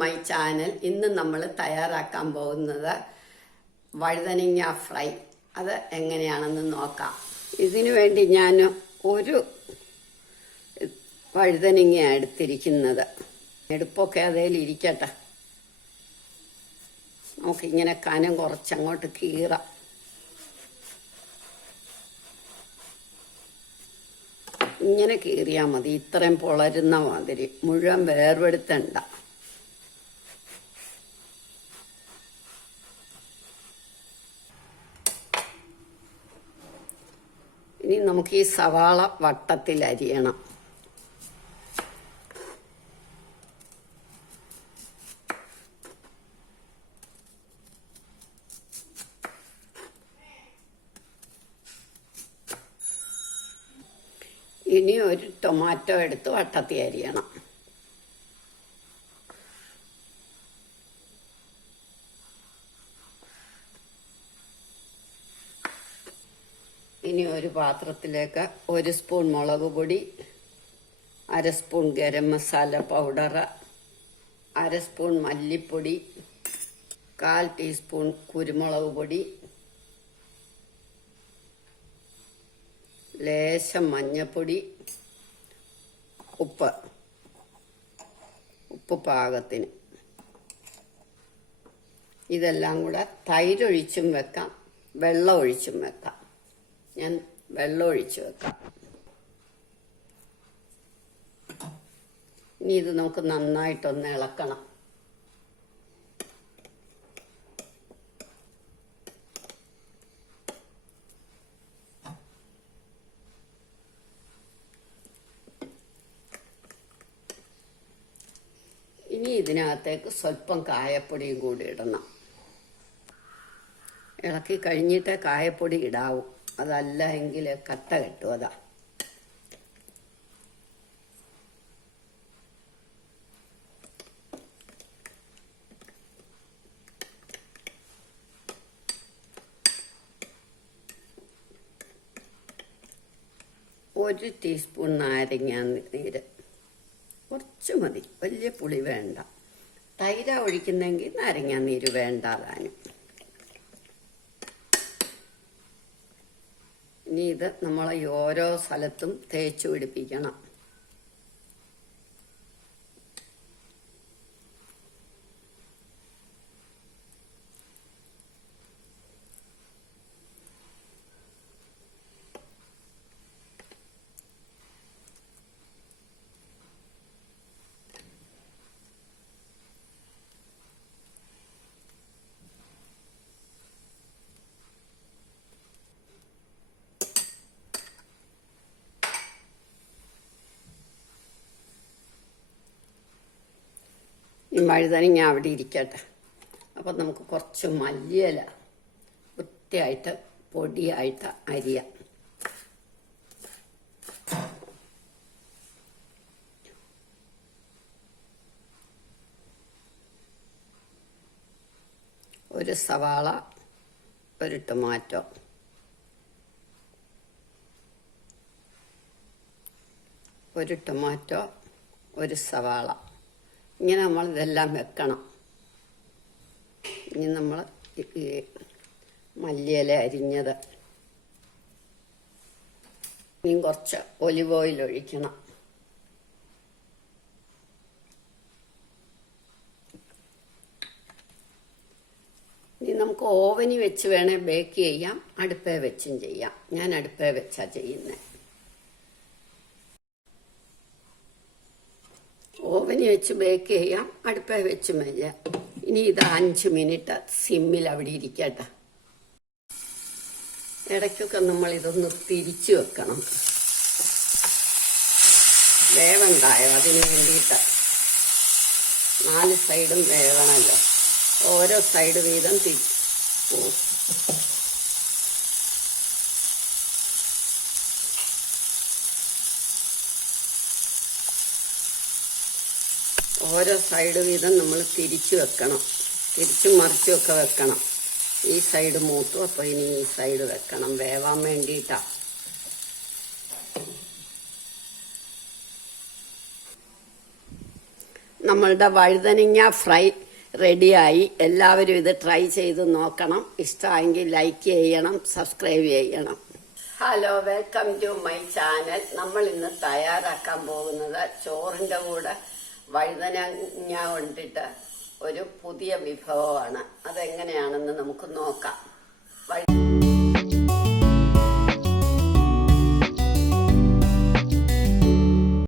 My channel. ഇന്ന് നമ്മൾ തയ്യാറാക്കാൻ പോകുന്നത് വഴുതനങ്ങ ഫ്രൈ. അത് എങ്ങനെയാണെന്ന് നോക്കാം. ഇതിനു വേണ്ടി ഞാൻ ഒരു വഴുതനങ്ങ എടുത്തിരിക്കുന്നത്. എടുപ്പൊക്കെ അതിലിരിക്കട്ടെ. നമുക്കിങ്ങനെ കനം കുറച്ചങ്ങോട്ട് കീറാം. ഇങ്ങനെ കീറിയാൽ മതി. ഇത്രയും പൊളരുന്ന മാതിരി മുഴുവൻ വേർപെടുത്തണ്ട. ഇനി നമുക്ക് ഈ സവാള വട്ടത്തിൽ അരിയണം. ഇനി ഒരു ടൊമാറ്റോ എടുത്ത് വട്ടത്തിൽ അരിയണം. ഇനി ഒരു പാത്രത്തിലേക്ക് 1 സ്പൂൺ മുളക് പൊടി, 1/2 spoon garam masala powder, 1/2 spoon മല്ലിപ്പൊടി, 1/4 ടീസ്പൂൺ കുരുമുളക് പൊടി, ലേശം മഞ്ഞപ്പൊടി, ഉപ്പ് പാകത്തിന്. ഇതെല്ലാം കൂടെ തൈരൊഴിച്ചും വെക്കാം, വെള്ളം ഒഴിച്ചും വെക്കാം. ഞാൻ വെള്ളം ഒഴിച്ച് വെക്കാം. ഇനി ഇത് നമുക്ക് നന്നായിട്ടൊന്ന് ഇളക്കണം. ഇനി ഇതിനകത്തേക്ക് സ്വല്പം കായപ്പൊടിയും കൂടി ഇടണം. ഇളക്കി കഴിഞ്ഞിട്ടേ കായപ്പൊടി ഇടാവൂ, അതല്ല എങ്കിൽ കട്ട കെട്ടും. അതാ ഒരു ടീസ്പൂൺ നാരങ്ങ നീര്, കുറച്ച് മതി, വലിയ പുളി വേണ്ട. തൈര ഒഴിക്കുന്നെങ്കിൽ നാരങ്ങ നീര് വേണ്ട താനും. ഇനി ഇത് നമ്മൾ ഓരോ സ്ഥലത്തും തേച്ച് പിടിപ്പിക്കണം. ഈ വഴുതനങ്ങ അവിടെ ഇരിക്കട്ടെ. അപ്പം നമുക്ക് കുറച്ച് മല്ലിയില വൃത്തിയായിട്ട് പൊടിയായിട്ട് അരിയാം. ഒരു സവാള, ഒരു ടൊമാറ്റോ, ഒരു സവാള. ഇങ്ങനെ നമ്മൾ ഇതെല്ലാം വെക്കണം. ഇനി നമ്മൾ ഈ മല്ലിയില അരിഞ്ഞത്, ഇനിയും കുറച്ച് ഒലിവ് ഓയിൽ ഒഴിക്കണം. ഇനി നമുക്ക് ഓവനിൽ വെച്ച് വേണേൽ ബേക്ക് ചെയ്യാം, അടുപ്പേ വെച്ചും ചെയ്യാം. ഞാൻ അടുപ്പേ വെച്ചാണ് ചെയ്യുന്നത്. ഓവനിൽ വെച്ച് ബേക്ക് ചെയ്യാം, അടുപ്പേ വെച്ചും ചെയ്യാം. ഇനി ഇത് 5 മിനിറ്റ് സിമ്മിൽ അവിടെ ഇരിക്കട്ടെ. ഇടയ്ക്കൊക്കെ നമ്മൾ ഇതൊന്ന് തിരിച്ചു വെക്കണം. വേവണ്ടായോ അതിന് വേണ്ടിയിട്ട്. 4 സൈഡും വേവണമല്ലോ. ഓരോ സൈഡ് വീതം പോവും. ഓരോ സൈഡ് വീതം നമ്മൾ തിരിച്ചു വെക്കണം. തിരിച്ചും മറിച്ചുമൊക്കെ വെക്കണം. ഈ സൈഡ് മൂത്തു, അപ്പോൾ ഇനി ഈ സൈഡ് വെക്കണം വേവാൻ വേണ്ടിയിട്ടാണ്. നമ്മളുടെ വഴുതനങ്ങ ഫ്രൈ റെഡിയായി. എല്ലാവരും ഇത് ട്രൈ ചെയ്ത് നോക്കണം. ഇഷ്ടമായെങ്കിൽ ലൈക്ക് ചെയ്യണം, സബ്സ്ക്രൈബ് ചെയ്യണം. Hello, welcome to my channel. നമ്മൾ ഇന്ന് തയ്യാറാക്കാൻ പോകുന്നത് ചോറിൻ്റെ കൂടെ വഴുതനങ്ങ കൊണ്ടിട്ട് ഒരു പുതിയ വിഭവമാണ്. അതെങ്ങനെയാണെന്ന് നമുക്ക് നോക്കാം.